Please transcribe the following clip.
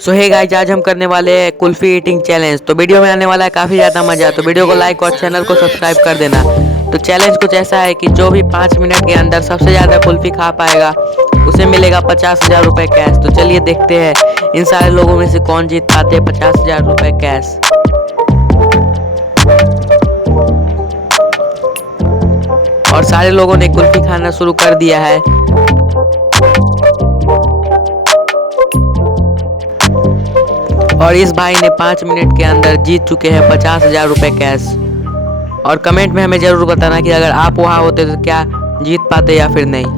सो hey guys, आज हम करने वाले हैं कुल्फी ईटिंग चैलेंज। तो वीडियो में आने वाला है काफ़ी ज़्यादा मज़ा। तो वीडियो को लाइक और चैनल को सब्सक्राइब कर देना। तो चैलेंज कुछ ऐसा है कि जो भी 5 मिनट के अंदर सबसे ज़्यादा कुल्फी खा पाएगा उसे मिलेगा 50,000 रुपये कैश। तो चलिए देखते हैं इन सारे लोगों में से कौन जीत पाते हैं 50,000 रुपये कैश। और सारे लोगों ने कुल्फी खाना शुरू कर दिया है। और इस भाई ने 5 मिनट के अंदर जीत चुके हैं 50,000 रुपये कैश। और कमेंट में हमें ज़रूर बताना कि अगर आप वहाँ होते तो क्या जीत पाते या फिर नहीं।